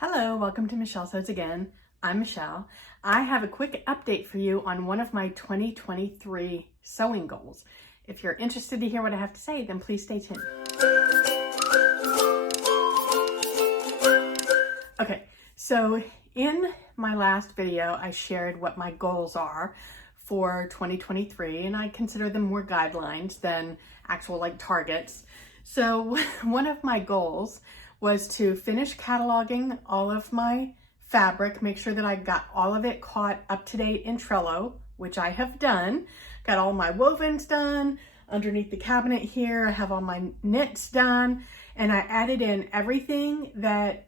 Hello, welcome to Michelle Sews Again. I'm Michelle. I have a quick update for you on one of my 2023 sewing goals. If you're interested to hear what I have to say, then please stay tuned. Okay, so in my last video, I shared what my goals are for 2023, and I consider them more guidelines than actual targets. So one of my goals was to finish cataloging all of my fabric, make sure that I got all of it caught up to date in Trello, which I have done. Got all my wovens done. Underneath the cabinet here, I have all my knits done, and I added in everything that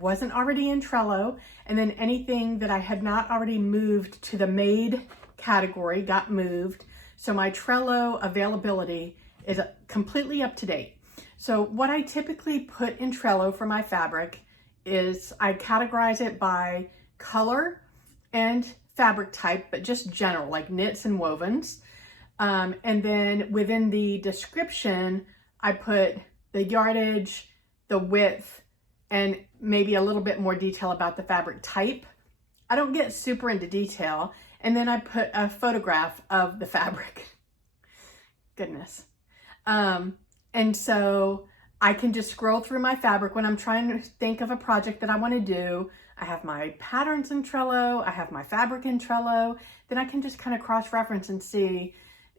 wasn't already in Trello, and then anything that I had not already moved to the made category got moved. So my Trello availability is completely up to date. So what I typically put in Trello for my fabric is I categorize it by color and fabric type, but just general, like knits and wovens. And then within the description, I put the yardage, the width, and maybe a little bit more detail about the fabric type. I don't get super into detail. And then I put a photograph of the fabric. Goodness. And so I can just scroll through my fabric when I'm trying to think of a project that I want to do. I have my patterns in Trello, I have my fabric in Trello, then I can just kind of cross-reference and see,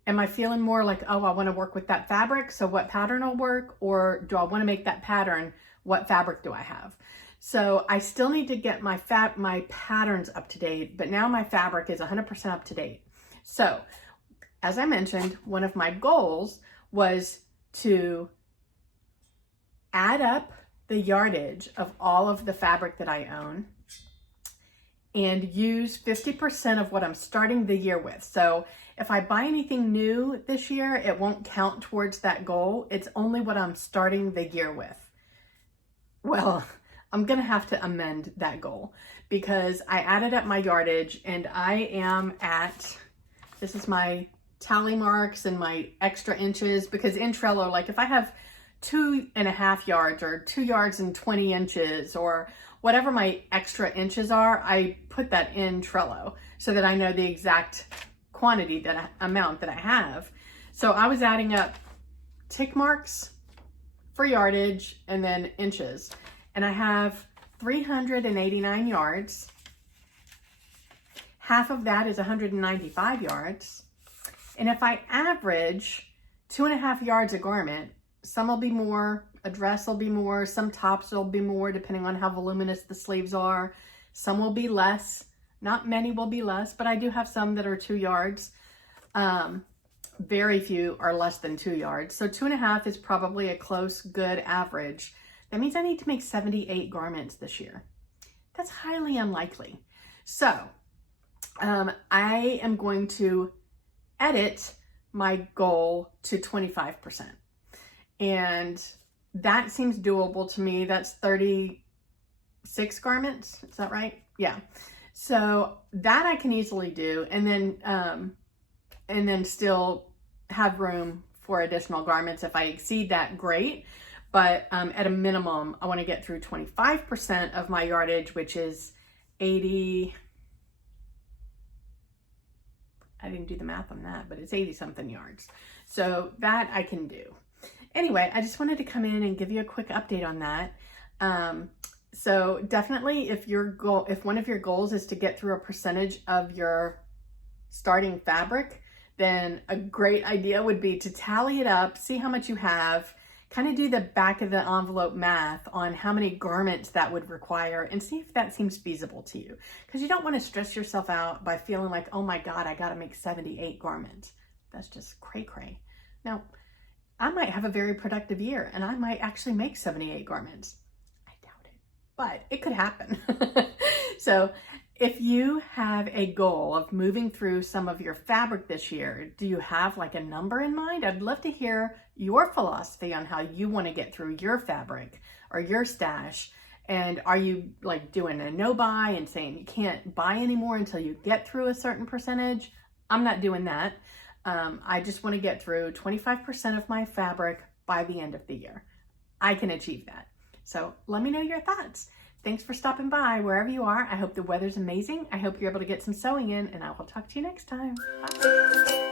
am I feeling more like, oh, I want to work with that fabric, so what pattern will work? Or do I want to make that pattern, what fabric do I have? So I still need to get my patterns up to date, but now my fabric is 100% up to date. So as I mentioned, one of my goals was to add up the yardage of all of the fabric that I own and use 50% of what I'm starting the year with. So if I buy anything new this year, it won't count towards that goal. It's only what I'm starting the year with. Well, I'm gonna have to amend that goal because I added up my yardage and I am at, this is my tally marks and my extra inches, because in Trello, like if I have 2.5 yards or 2 yards and 20 inches or whatever my extra inches are, I put that in Trello so that I know the exact quantity, amount that I have. So I was adding up tick marks for yardage and then inches, and I have 389 yards. Half of that is 195 yards. And if I average 2.5 yards a garment, some will be more, a dress will be more, some tops will be more depending on how voluminous the sleeves are. Some will be less, not many will be less, but I do have some that are 2 yards. Very few are less than 2 yards. So 2.5 is probably a close, good average. That means I need to make 78 garments this year. That's highly unlikely. So I am going to edit my goal to 25%. And that seems doable to me. That's 36 garments. Is that right? Yeah. So that I can easily do. And then still have room for additional garments. If I exceed that, great. But at a minimum, I want to get through 25% of my yardage, which is 80. I didn't do the math on that, but it's 80 something yards. So that I can do. Anyway, I just wanted to come in and give you a quick update on that. So definitely if one of your goals is to get through a percentage of your starting fabric, then a great idea would be to tally it up, see how much you have, kind of do the back of the envelope math on how many garments that would require and see if that seems feasible to you. Because you don't want to stress yourself out by feeling like, oh my God, I got to make 78 garments. That's just cray-cray. Now, I might have a very productive year and I might actually make 78 garments. I doubt it, but it could happen. So if you have a goal of moving through some of your fabric this year, do you have like a number in mind? I'd love to hear your philosophy on how you want to get through your fabric or your stash. And are you like doing a no buy and saying you can't buy anymore until you get through a certain percentage? I'm not doing that. I just want to get through 25% of my fabric by the end of the year. I can achieve that. So let me know your thoughts. Thanks for stopping by wherever you are. I hope the weather's amazing. I hope you're able to get some sewing in, and I will talk to you next time. Bye.